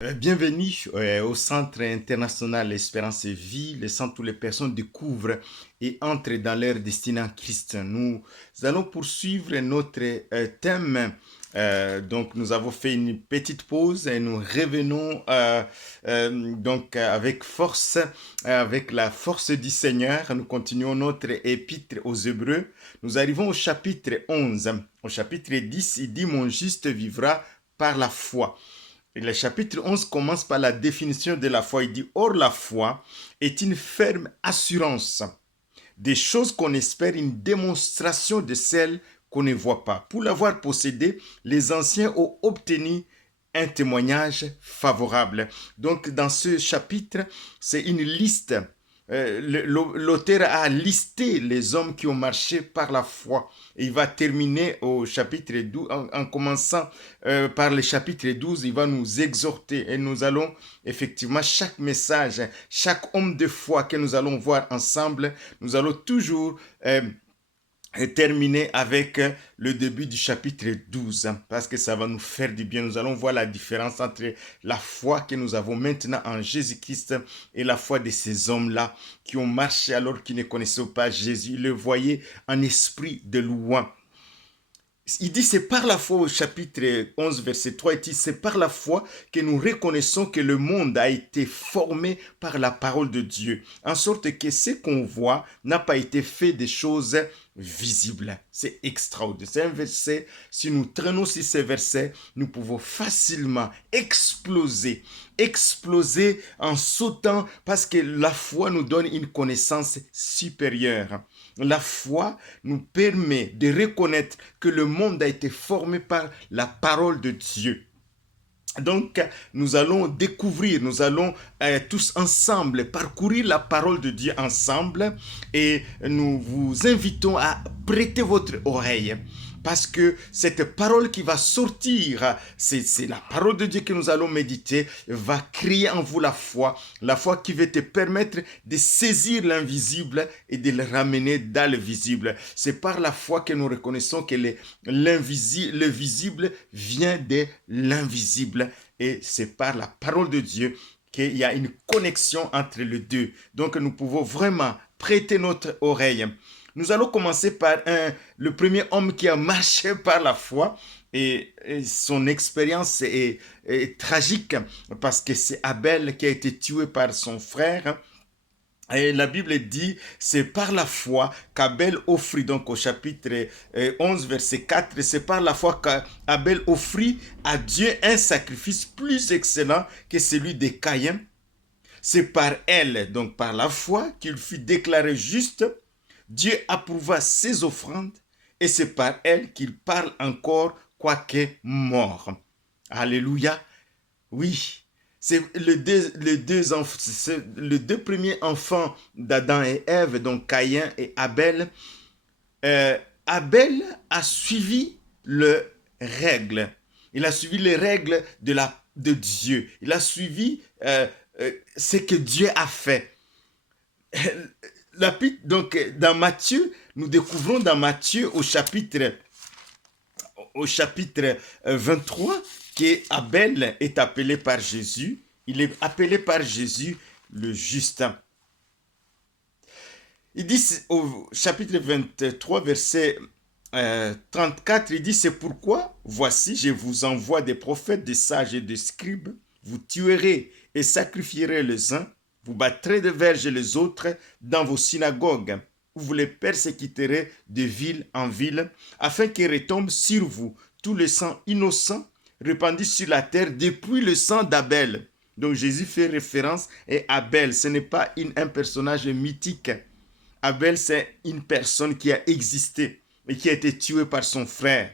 Bienvenue au Centre international Espérance et Vie, le centre où les personnes découvrent et entrent dans leur destinée en Christ. Nous allons poursuivre notre thème. Donc, nous avons fait une petite pause et nous revenons avec force, avec la force du Seigneur. Nous continuons notre épître aux Hébreux. Nous arrivons au chapitre 11. Au chapitre 10, il dit « Mon juste vivra par la foi ». Et le chapitre 11 commence par la définition de la foi. Il dit, or la foi est une ferme assurance des choses qu'on espère, une démonstration de celles qu'on ne voit pas. Pour l'avoir possédée, les anciens ont obtenu un témoignage favorable. Donc dans ce chapitre, c'est une liste. L'auteur a listé les hommes qui ont marché par la foi. Et il va terminer au chapitre 12, en commençant par le chapitre 12, il va nous exhorter et nous allons effectivement chaque message, chaque homme de foi que nous allons voir ensemble, nous allons toujours terminer avec le début du chapitre 12, parce que ça va nous faire du bien. Nous allons voir la différence entre la foi que nous avons maintenant en Jésus-Christ et la foi de ces hommes-là qui ont marché alors qu'ils ne connaissaient pas Jésus. Ils le voyaient en esprit de loin. Il dit, c'est par la foi au chapitre 11, verset 3, il dit, c'est par la foi que nous reconnaissons que le monde a été formé par la parole de Dieu, en sorte que ce qu'on voit n'a pas été fait des choses visibles. C'est extraordinaire. C'est un verset, si nous traînons sur ces versets, nous pouvons facilement exploser en sautant parce que la foi nous donne une connaissance supérieure. La foi nous permet de reconnaître que le monde a été formé par la parole de Dieu. Donc, nous allons découvrir, nous allons tous ensemble parcourir la parole de Dieu ensemble et nous vous invitons à prêter votre oreille. Parce que cette parole qui va sortir, c'est la parole de Dieu que nous allons méditer, va créer en vous la foi qui va te permettre de saisir l'invisible et de le ramener dans le visible. C'est par la foi que nous reconnaissons que le visible vient de l'invisible et c'est par la parole de Dieu qu'il y a une connexion entre les deux. Donc nous pouvons vraiment prêter notre oreille. Nous allons commencer par le premier homme qui a marché par la foi et son expérience est tragique parce que c'est Abel qui a été tué par son frère. Et la Bible dit, c'est par la foi qu'Abel offrit, donc au chapitre 11, verset 4, c'est par la foi qu'Abel offrit à Dieu un sacrifice plus excellent que celui de Caïn. C'est par elle, donc par la foi, qu'il fut déclaré juste. Dieu approuva ses offrandes et c'est par elle qu'il parle encore quoique mort. Alléluia. Oui, c'est les deux premiers enfants d'Adam et Ève, donc Caïn et Abel. Abel a suivi les règles. Il a suivi les règles de Dieu. Il a suivi ce que Dieu a fait. Donc, dans Matthieu, nous découvrons dans Matthieu au chapitre 23 qu'Abel est appelé par Jésus. Il est appelé par Jésus le juste. Il dit au chapitre 23, verset 34, il dit, c'est pourquoi, voici, je vous envoie des prophètes, des sages et des scribes. Vous tuerez et sacrifierez les uns. Vous battrez de verges les autres dans vos synagogues. Vous les persécuterez de ville en ville, afin qu'il retombe sur vous tout le sang innocent répandu sur la terre depuis le sang d'Abel. Donc Jésus fait référence à Abel. Ce n'est pas un personnage mythique. Abel, c'est une personne qui a existé et qui a été tuée par son frère.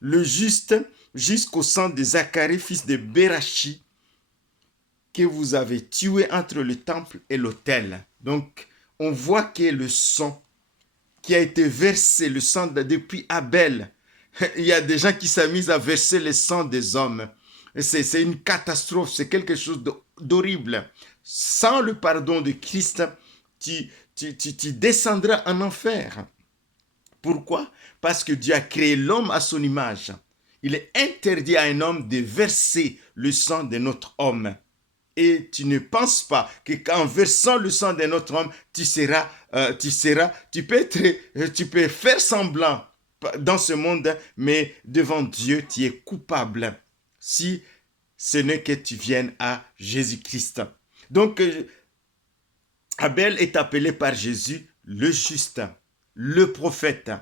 Le juste, jusqu'au sang de Zacharie, fils de Bérachi, que vous avez tué entre le temple et l'autel. Donc, on voit que le sang qui a été versé, le sang depuis Abel, il y a des gens qui s'amusent à verser le sang des hommes. C'est une catastrophe, c'est quelque chose d'horrible. Sans le pardon de Christ, tu descendras en enfer. Pourquoi? Parce que Dieu a créé l'homme à son image. il est interdit à un homme de verser le sang d'un autre homme. Et tu ne penses pas qu'en versant le sang d'un autre homme, tu peux faire semblant dans ce monde, mais devant Dieu, tu es coupable si ce n'est que tu viennes à Jésus-Christ. Donc, Abel est appelé par Jésus le juste, le prophète.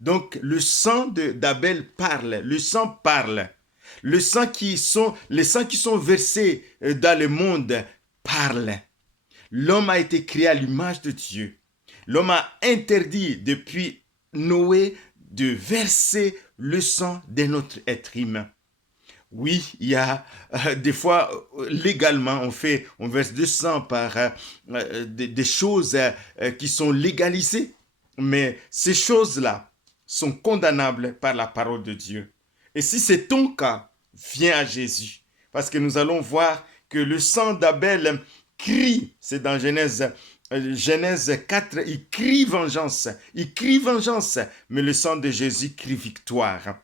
Donc, le sang d'Abel parle, le sang parle. Les sangs qui sont versés dans le monde parlent. L'homme a été créé à l'image de Dieu. L'homme a interdit depuis Noé de verser le sang d'un autre être humain. Oui, il y a des fois, légalement, on verse du sang par des choses qui sont légalisées. Mais ces choses-là sont condamnables par la parole de Dieu. Et si c'est ton cas, viens à Jésus. Parce que nous allons voir que le sang d'Abel crie, c'est dans Genèse 4, il crie vengeance, mais le sang de Jésus crie victoire.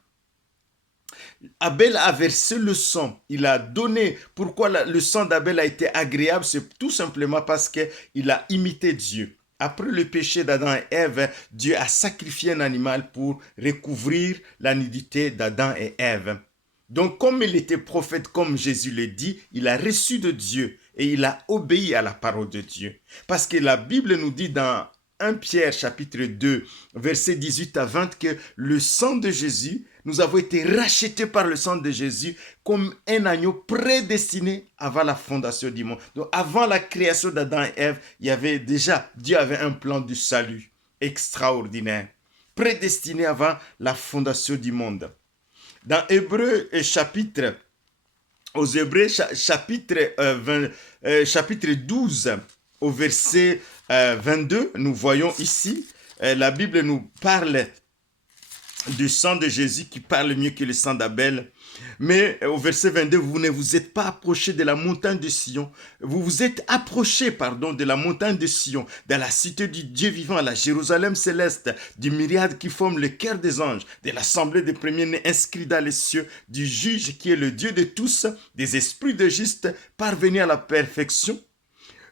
Abel a versé le sang, il a donné. Pourquoi le sang d'Abel a été agréable? C'est tout simplement parce qu'il a imité Dieu. Après le péché d'Adam et Ève, Dieu a sacrifié un animal pour recouvrir la nudité d'Adam et Ève. Donc, comme il était prophète, comme Jésus le dit, il a reçu de Dieu et il a obéi à la parole de Dieu. Parce que la Bible nous dit dans 1 Pierre chapitre 2, versets 18 à 20, que le sang de Jésus, nous avons été rachetés par le sang de Jésus comme un agneau prédestiné avant la fondation du monde. Donc avant la création d'Adam et Ève, Dieu avait un plan du salut extraordinaire, prédestiné avant la fondation du monde. Dans Hébreux chapitre 12, au verset 22, nous voyons ici, la Bible nous parle du sang de Jésus qui parle mieux que le sang d'Abel. Mais au verset 22, vous ne vous êtes pas approché de la montagne de Sion. Vous vous êtes approché, de la montagne de Sion, de la cité du Dieu vivant, la Jérusalem céleste, du myriade qui forme le cœur des anges, de l'assemblée des premiers-nés inscrits dans les cieux, du juge qui est le Dieu de tous, des esprits de juste parvenus à la perfection,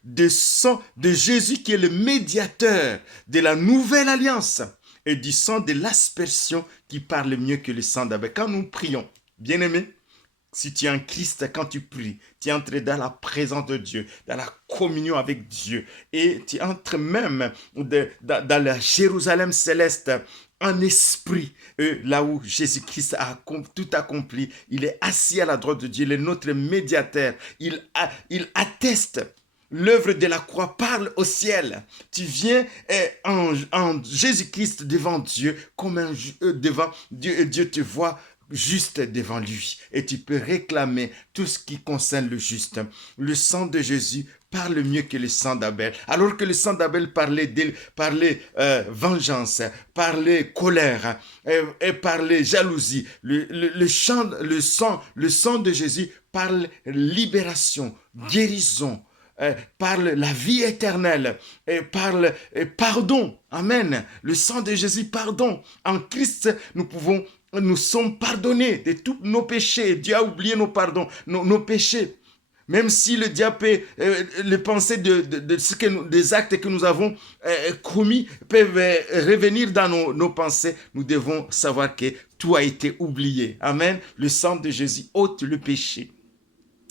du sang de Jésus qui est le médiateur de la nouvelle alliance, et du sang de l'aspersion qui parle mieux que le sang d'Abel. Quand nous prions, bien-aimés, si tu es en Christ, quand tu pries, tu entres dans la présence de Dieu, dans la communion avec Dieu, et tu entres même dans la Jérusalem céleste en esprit, là où Jésus-Christ a tout accompli. Il est assis à la droite de Dieu, il est notre médiateur, il atteste. L'œuvre de la croix parle au ciel. Tu viens en Jésus-Christ devant Dieu, comme devant Dieu, et Dieu te voit juste devant lui. Et tu peux réclamer tout ce qui concerne le juste. Le sang de Jésus parle mieux que le sang d'Abel. Alors que le sang d'Abel parlait vengeance, parlait colère, et parlait jalousie. Le sang de Jésus parle libération, guérison, parle la vie éternelle, parle pardon. Amen. Le sang de Jésus, pardon. En Christ, nous sommes pardonnés de tous nos péchés. Dieu a oublié nos pardons, nos péchés. Même si le diable peut, les pensées des actes que nous avons commis peuvent revenir dans nos pensées, nous devons savoir que tout a été oublié. Amen. Le sang de Jésus ôte le péché.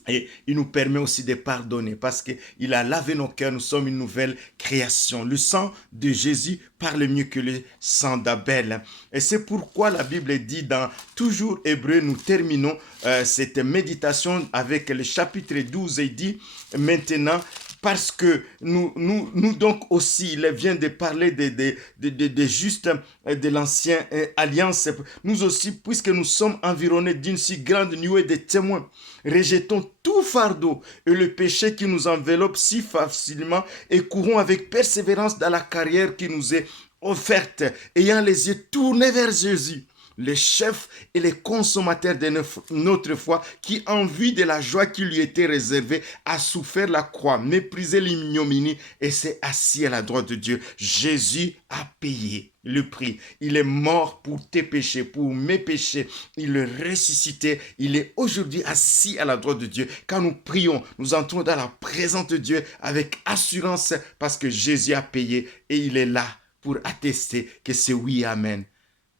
Et il nous permet aussi de pardonner parce qu'il a lavé nos cœurs, nous sommes une nouvelle création. Le sang de Jésus parle mieux que le sang d'Abel. Et c'est pourquoi la Bible dit dans toujours Hébreu, nous terminons cette méditation avec le chapitre 12 et dit maintenant, parce que nous donc aussi, il vient de parler des justes de l'ancienne alliance. Nous aussi, puisque nous sommes environnés d'une si grande nuée de témoins, rejetons tout fardeau et le péché qui nous enveloppe si facilement et courons avec persévérance dans la carrière qui nous est offerte, ayant les yeux tournés vers Jésus, le chef et le consommateur de notre foi, qui, en vue de la joie qui lui était réservée, a souffert la croix, méprisé l'ignominie et s'est assis à la droite de Dieu. Jésus a payé. le prix. Il est mort pour tes péchés, pour mes péchés. Il est ressuscité. Il est aujourd'hui assis à la droite de Dieu. Quand nous prions, nous entrons dans la présence de Dieu avec assurance parce que Jésus a payé et il est là pour attester que c'est oui, amen.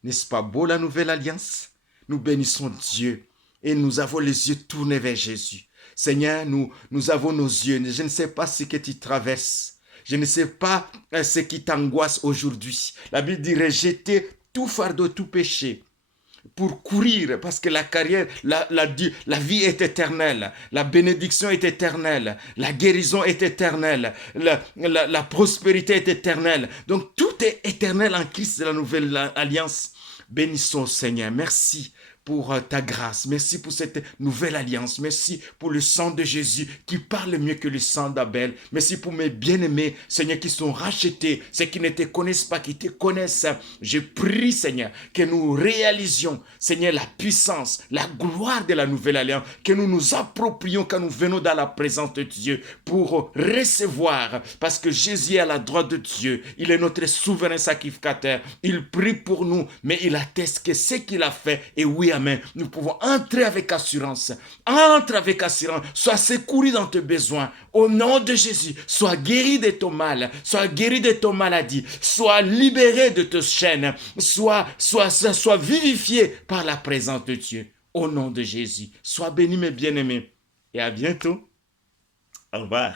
N'est-ce pas beau la nouvelle alliance? Nous bénissons Dieu et nous avons les yeux tournés vers Jésus. Seigneur, nous avons nos yeux. Je ne sais pas ce que tu traverses. Je ne sais pas ce qui t'angoisse aujourd'hui. La Bible dit rejeter tout fardeau, tout péché pour courir parce que la carrière, la vie est éternelle, la bénédiction est éternelle, la guérison est éternelle, la prospérité est éternelle. Donc tout est éternel en Christ de la nouvelle alliance. Bénissons Seigneur. Merci pour ta grâce. Merci pour cette nouvelle alliance. Merci pour le sang de Jésus qui parle mieux que le sang d'Abel. Merci pour mes bien-aimés, Seigneur, qui sont rachetés, ceux qui ne te connaissent pas, qui te connaissent. Je prie, Seigneur, que nous réalisions, Seigneur, la puissance, la gloire de la nouvelle alliance, que nous nous approprions quand nous venons dans la présence de Dieu pour recevoir, parce que Jésus est à la droite de Dieu. Il est notre souverain sacrificateur. Il prie pour nous, mais il atteste que ce qu'il a fait est oui. Amen. Nous pouvons entrer avec assurance. Entre avec assurance. Sois secouru dans tes besoins. Au nom de Jésus, sois guéri de ton mal. Sois guéri de ton maladie. Sois libéré de tes chaînes. Sois vivifié par la présence de Dieu. Au nom de Jésus. Sois béni mes bien-aimés. Et à bientôt. Au revoir.